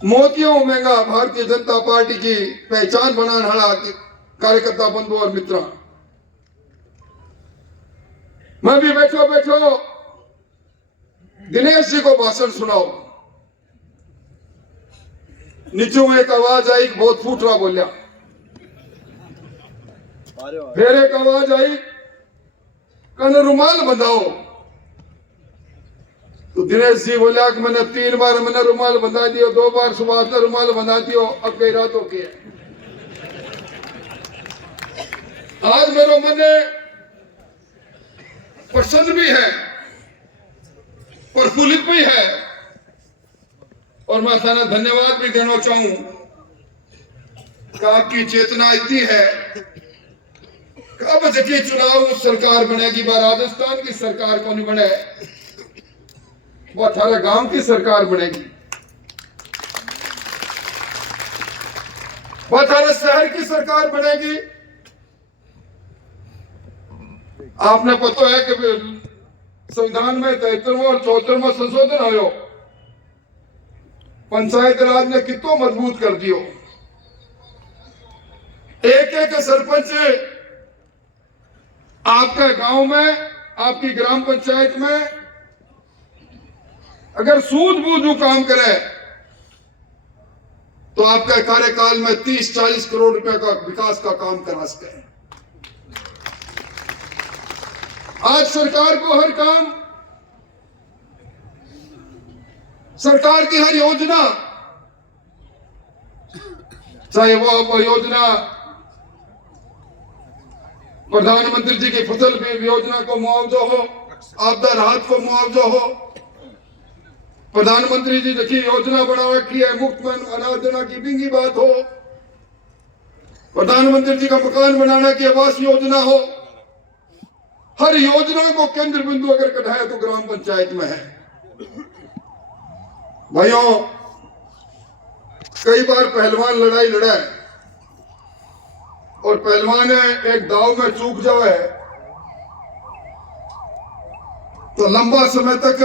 मोतियों महंगा भारतीय जनता पार्टी की पहचान बनाने वाला कार्यकर्ता बंधु और मित्र, मैं भी बैठो बैठो दिनेश जी को भाषण सुनाओ। नीचों एक आवाज आई, बहुत फूटवा बोलिया। फिर एक आवाज आई, कन रुमाल बंधाओ। तो दिनेश जी बोलिया कि मैंने 3 बार मैंने रुमाल बंधा दियो, 2 बार सुभाष ने रुमाल बंधा दियो, अब कई रातों की है। आज मेरा मन प्रसन्न भी है, प्रफुल्लित भी है, और मैं थाना धन्यवाद भी देना चाहूं कि आपकी चेतना इतनी है कि अब जबकि चुनाव सरकार बनेगी, बार राजस्थान की सरकार को नहीं बने, वो 18 गांव की सरकार बनेगी, वो 18 शहर की सरकार बनेगी। आपने पता है कि संविधान में 73वां और 74वां संशोधन आयो, पंचायत राज ने कितो मजबूत कर दियो। एक एक सरपंच आपके गांव में, आपकी ग्राम पंचायत में अगर सूझबूझ काम करे तो आपके कार्यकाल में 30-40 करोड़ रुपए का विकास का काम करा सके। आज सरकार को हर काम, सरकार की हर योजना, चाहे वो योजना प्रधानमंत्री जी की फसल बीमा योजना को मुआवजा हो, आपदा राहत को मुआवजा हो, प्रधानमंत्री जी की योजना बना रखी है मुफ्त में अनाज देना की बिंगी बात हो, प्रधानमंत्री जी का मकान बनाना की आवास योजना हो, हर योजना को केंद्र बिंदु अगर कढ़ाया तो ग्राम पंचायत में है। भाइयों, कई बार पहलवान लड़ाई लड़ा है और पहलवान एक दाव में चूक जाए तो लंबा समय तक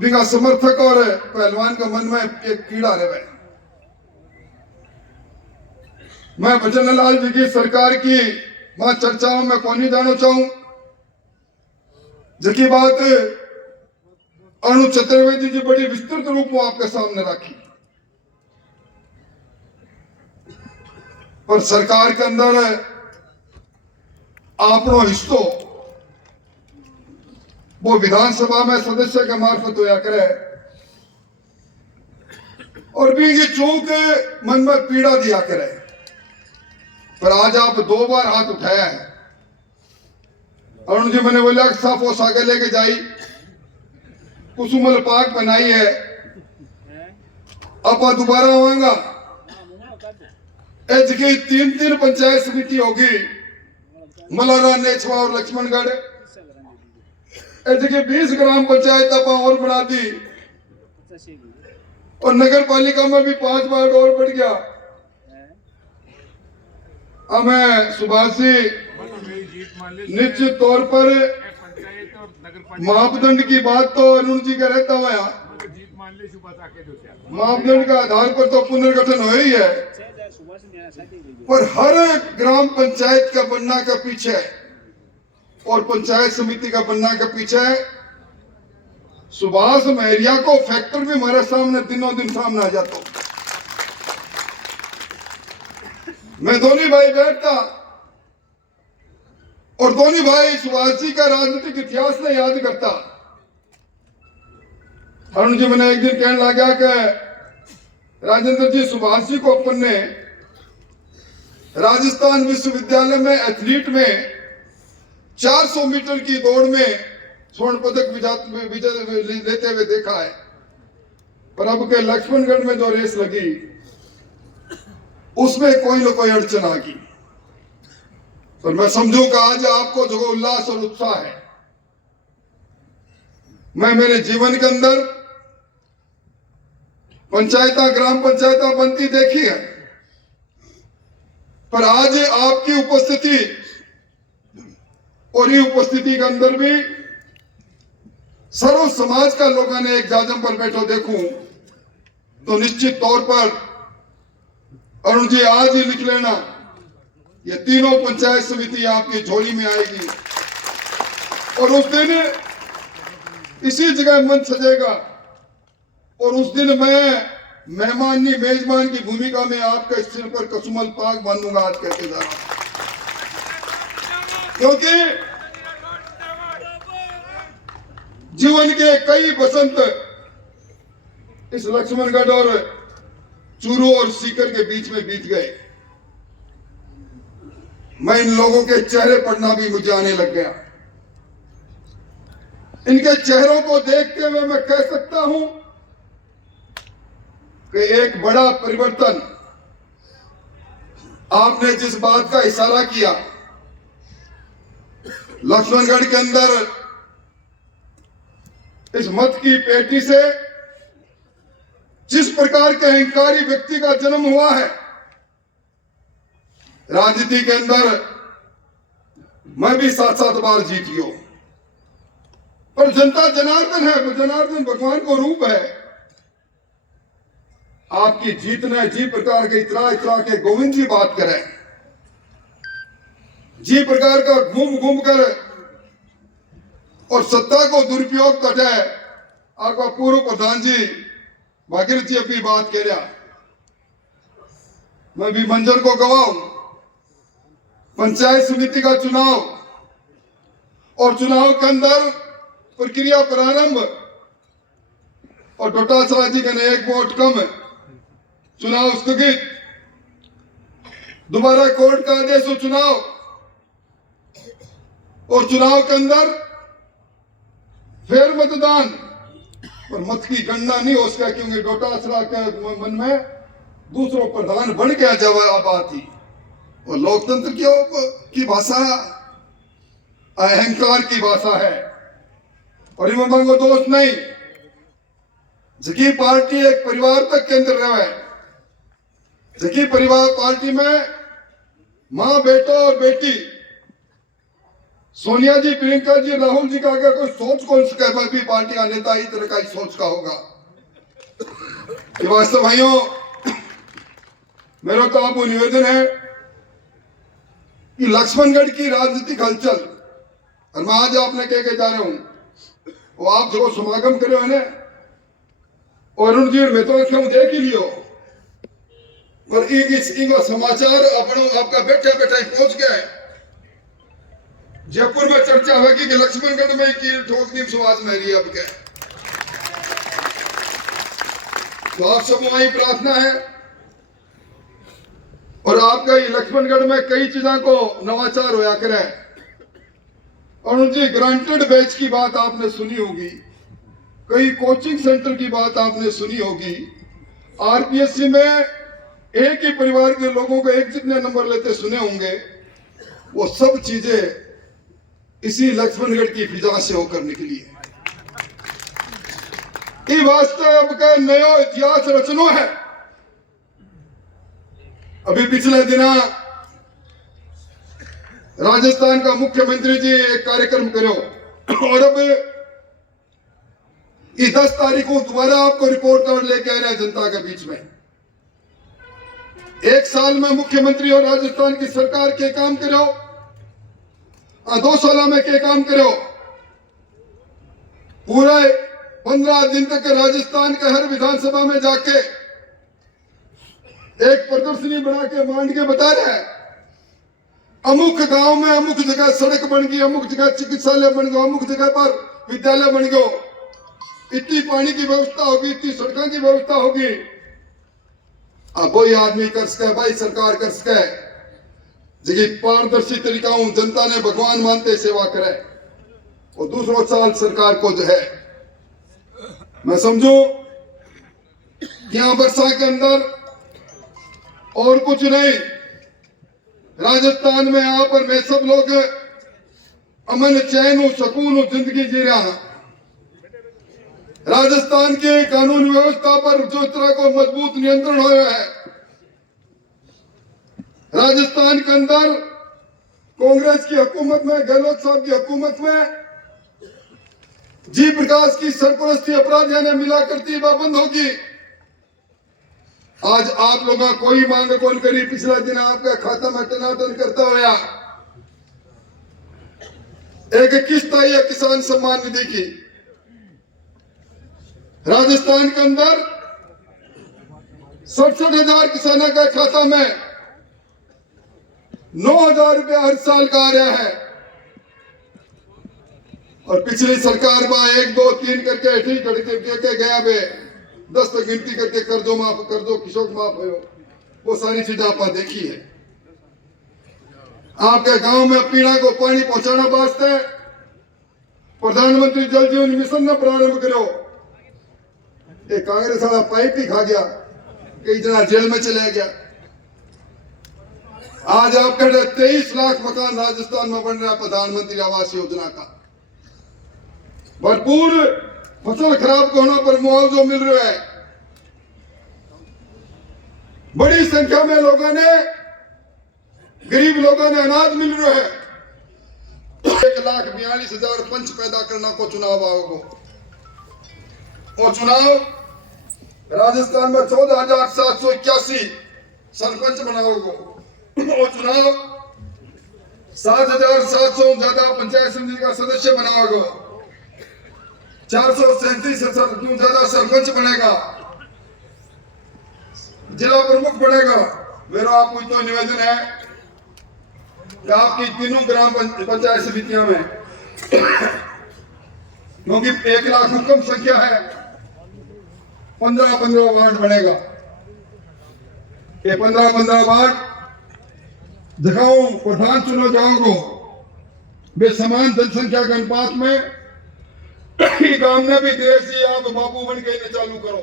बिना समर्थक और पहलवान का मन में एक कीड़ा रहे। मैं भजन लाल जी की सरकार की वहां चर्चाओं में कौन नहीं जाना चाहूं, जिसकी बात अनु चतुर्वेदी जी बड़ी विस्तृत रूप में आपके सामने रखी। पर सरकार के अंदर आपनो हिस्सों वो विधानसभा में सदस्य के मार्फत होया करे और भी ये चूक मन में पीड़ा दिया करे। पर आज आप 2 बार हाथ उठाया है। अरुण जी मैंने बोला साफ हो सागे लेके जाई, कुसुमल पाक बनाई है, अब दोबारा आऊंगा। जगह 3 पंचायत समिति होगी, मलारा, नेछवा और लक्ष्मणगढ़। जगह 20 ग्राम पंचायत आप और बढ़ा दी और नगर पालिका में भी 5 वार्ड और बढ़ गया। हमें सुभाष जी निश्चित तौर पर मापदंड की बात तो अरुण जी का रहता हुआ, मापदंड का आधार पर तो पुनर्गठन हो ही है, पर हर ग्राम पंचायत का बनना का पीछे और पंचायत समिति का बनना के पीछे सुभाष महरिया को फैक्टर भी हमारे सामने दिनों दिन सामने आ जाता। मैं दोनों भाई बैठता और दोनों भाई सुभाष जी का राजनीतिक इतिहास ने याद करता। अरुण जी मैंने एक दिन कहने लगा कि राजेंद्र जी, सुभाष जी को अपन ने राजस्थान विश्वविद्यालय में एथलीट में 400 मीटर की दौड़ में स्वर्ण पदक विजय लेते हुए देखा है, पर अब के लक्ष्मणगढ़ में जो रेस लगी उसमें कोई ना कोई अड़चन आ गई। पर मैं समझूंगा आज आपको जो उल्लास और उत्साह है, मैं मेरे जीवन के अंदर पंचायता, ग्राम पंचायता बनती देखी है, पर आज आपकी उपस्थिति और ये उपस्थिति के अंदर भी सर्व समाज का लोगों ने एक जाजम पर बैठो देखूं तो निश्चित तौर पर अरुण जी आज ही लिख लेना, ये तीनों पंचायत समिति आपकी झोली में आएगी और उस दिन इसी जगह मंच सजेगा और उस दिन मैं मेजबान की भूमिका में आपके सिर पर कसुमल पाक बांधूंगा आज कहते जा रहा हूं, क्योंकि जीवन के कई बसंत इस लक्ष्मणगढ़ और चूरू और सीकर के बीच में बीत गए। मैं इन लोगों के चेहरे पढ़ना भी मुझे आने लग गया। इनके चेहरों को देखते हुए मैं कह सकता हूं कि एक बड़ा परिवर्तन आपने जिस बात का इशारा किया, लक्ष्मणगढ़ के अंदर इस मत की पेटी से जिस प्रकार के अहंकारी व्यक्ति का जन्म हुआ है, राजनीति के अंदर मैं भी 7-7 बार जीती हूं, पर जनता जनार्दन है, वो जनार्दन भगवान को रूप है। आपकी जीत ने जी प्रकार के इतरा इतरा के गोविंद जी बात करें, जी प्रकार का घूम घूम कर और सत्ता को दुरुपयोग करे। आपका पूर्व प्रधान जी भागीरथ जी अपनी बात कह रहा, मैं भी मंजर को गवाऊं। पंचायत समिति का चुनाव और चुनाव के अंदर प्रक्रिया प्रारंभ और डोटासरा जी का एक वोट कम, चुनाव स्थगित, दोबारा कोर्ट का आदेश और चुनाव, और चुनाव के अंदर फिर मतदान, और मत की गणना नहीं हो सका क्योंकि डोटासरा के मन में दूसरों प्रधान बन गया जवाब आती। और लोकतंत्र की भाषा अहंकार की भाषा है और इनमें मांगो दोष नहीं। जकी पार्टी एक परिवार तक के अंदर रहे, जकी परिवार पार्टी में मां बेटो और बेटी, सोनिया जी, प्रियंका जी, राहुल जी का अगर कोई सोच कौन सका, मैं भी पार्टी का नेता ही तरह का ही सोच का होगा। वास्तव भाइयों, मेरा तो आपको निवेदन है कि लक्ष्मणगढ़ की राजनीतिक हलचल, और मैं आज आपने कह के जा रहा हूं, वो आप जो समागम करे है ना, और अरुण जी मैं तो देख ही लियो, पर इनका समाचार अपनों आपका बैठा बैठा पहुंच गया है। जयपुर में चर्चा होगी कि लक्ष्मणगढ़ में की ठोकनी सुवास में रही अब क्या, तो आप सब वही प्रार्थना है। और आपका ये लक्ष्मणगढ़ में कई चीजों को नवाचार होया करे। अरुण जी, ग्रांटेड बैच की बात आपने सुनी होगी, कई कोचिंग सेंटर की बात आपने सुनी होगी, आरपीएससी में एक ही परिवार के लोगों को एक जितने नंबर लेते सुने होंगे। वो सब चीजें इसी लक्ष्मणगढ़ की फिजा से होकर निकली है। ये वास्तव का नया इतिहास रचनो है। अभी पिछले दिना राजस्थान का मुख्यमंत्री जी एक कार्यक्रम करो और अब ये 10 तारीख को दोबारा आपको रिपोर्ट कार्ड लेके आ रहा है जनता के बीच में। एक साल में मुख्यमंत्री और राजस्थान की सरकार के काम करो, 2 सालों में के काम करो, पूरा 15 दिन तक राजस्थान के हर विधानसभा में जाके एक प्रदर्शनी बना के मांड के बता रहे हैं, अमुक गांव में अमुक जगह सड़क बन गई, अमुक जगह चिकित्सालय बन गया, अमुक जगह पर विद्यालय बन गयो, इतनी पानी की व्यवस्था होगी, इतनी सड़कों की व्यवस्था होगी। अब वही आदमी कर सके, भाई सरकार कर सके, जगह पारदर्शी तरीका जनता ने भगवान मानते सेवा करे, और दूसरा साल सरकार को जो है मैं समझू यहां वर्षा के अंदर और कुछ नहीं, राजस्थान में यहाँ पर मैं सब लोग अमन चैन सुकून जिंदगी जी रहा हूं। राजस्थान के कानून व्यवस्था पर जो तरह को मजबूत नियंत्रण हो रहा है, राजस्थान के अंदर कांग्रेस की हुकूमत में, गहलोत साहब की हुकूमत में जी प्रकाश की सरपरस्ती अपराधियों ने मिला करती वह बंद होगी। आज आप लोग कोई मांग कौन करी, पिछला दिन आपका खाता में टनाटन करता हुआ एक किस्त आई है किसान सम्मान निधि की। राजस्थान के अंदर 67,000 किसानों का खाता में 9,000 रुपया हर साल का आ रहा है। और पिछली सरकार में 1, 2, 3 करके ठीक करके गया बे 10 तक गिनती करके कर दो माफ कर दो, किशोर माफ हो, वो सारी चीजें आपने देखी है। आपके गांव में पीने को पानी पहुंचाना वास्ते प्रधानमंत्री जल जीवन मिशन ने प्रारंभ करो। ये कांग्रेस वाला पाइप ही खा गया, कई जना जेल में चले गया। आज आपके 23 लाख मकान राजस्थान में बन रहा है प्रधानमंत्री आवास योजना का। भरपूर फसल खराब होने पर मुआवजा मिल रहा है। बड़ी संख्या में लोगों ने, गरीब लोगों ने अनाज मिल रहा है। 1,42,000 पंच पैदा करना को चुनाव आयोग और चुनाव राजस्थान में 14,781 सरपंच बनाओगे और चुनाव 7,700 ज्यादा पंचायत समिति का सदस्य बनाओगे, 437 ज्यादा सरपंच बनेगा, जिला प्रमुख बनेगा। मेरा आपको तो निवेदन है कि आपकी तीनों ग्राम पंचायत समितियों में, क्योंकि 1 लाख कम संख्या है, 15-15 वार्ड बनेगा। ये 15-15 वार्ड दिखाओ प्रधान चुनो जाओगे वे समान जनसंख्या के अनुपात में गांव में भी देश ही आप बाबू बन के चालू करो।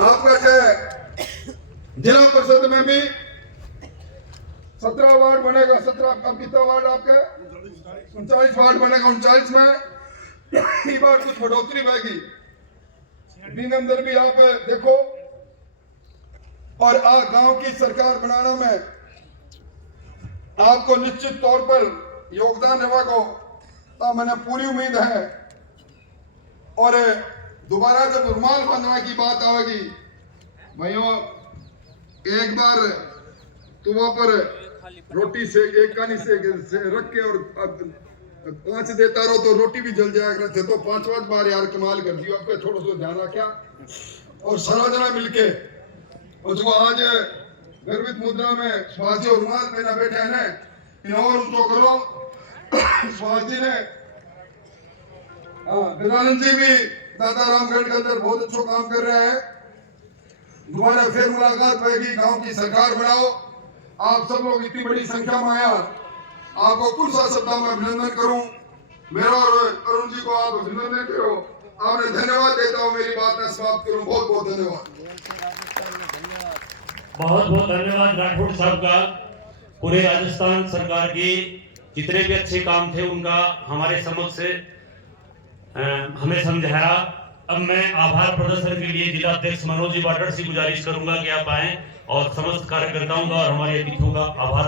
आपका है जिला परिषद में भी 17 वार्ड बनेगा, 17 अब कितना वार्ड आपके 39 वार्ड बनेगा। 39 में इस बार कुछ बढ़ोतरी होगी, दिन अंदर भी आप देखो। और गांव की सरकार बनाने में आपको निश्चित तौर पर योगदान रहेगा, तो मैंने पूरी उम्मीद है। और दोबारा जब रुमाल बांधने की बात आएगी, भाइयों एक बार तो वहां पर रोटी से एक कानी से रख के और 5 देता रहो तो रोटी भी जल जाया करते, तो 5 बार यार कमाल कर दियो। आपके थोड़ा सा ध्यान रखा और सारा जना मिलके और जो आज गर्वित मुद्रा में स्वास्थ्य और रुमाल पहना बैठे हैं ना, इन और उनको करो। स्वास्थ्य ने गजानंद जी भी दादा रामगढ़ के अंदर बहुत अच्छा काम कर रहे हैं। दोबारा फिर मुलाकात होगी, गांव की सरकार बनाओ। आप सब लोग इतनी बड़ी संख्या में आया, आपको कुल सा शब्दों में अभिनंदन करूं। मेरा और अरुण जी को आप अभिनंदन करो, आपने धन्यवाद देता हूं। मेरी बात में समाप्त करूं। बहुत बहुत धन्यवाद। बहुत बहुत धन्यवाद राठौड़ साहब का। पूरे राजस्थान सरकार के जितने भी अच्छे काम थे उनका हमारे समक्ष हमें समझाया। अब मैं आभार प्रदर्शन के लिए जिला अध्यक्ष मनोज जी बाटड़ से गुजारिश करूंगा कि आप आए और समस्त कार्यकर्ताओं का और हमारे अतिथियों का आभार